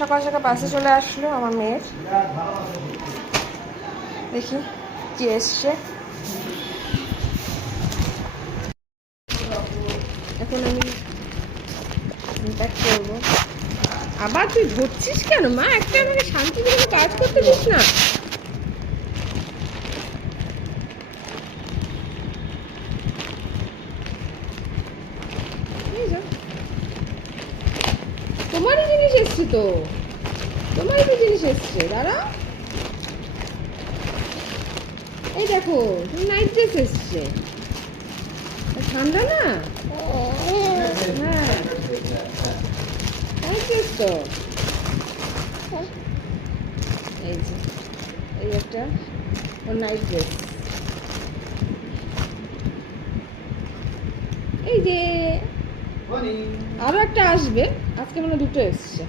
সকাল সকাল বাসে চলে আসলো আমার মেয়ের। দেখি কি এসছে। এখন আমি প্যাক করবো। আবার তুই ধরছিস কেন মা? একটা আমাকে শান্তি দিয়ে কাজ করতে দিস না। তোমারই জিনিস এসছে তো, তোমারই তো জিনিস এসছে। দাঁড়া, এই দেখো তুমি নাইট ড্রেস এসছে। ঠান্ডা না? হ্যাঁ নাইট ড্রেস তো। এই যে এই একটা ওর নাইট ড্রেস। এই যে আরো একটা আসবে, আজকে মানে দুটো এসছে।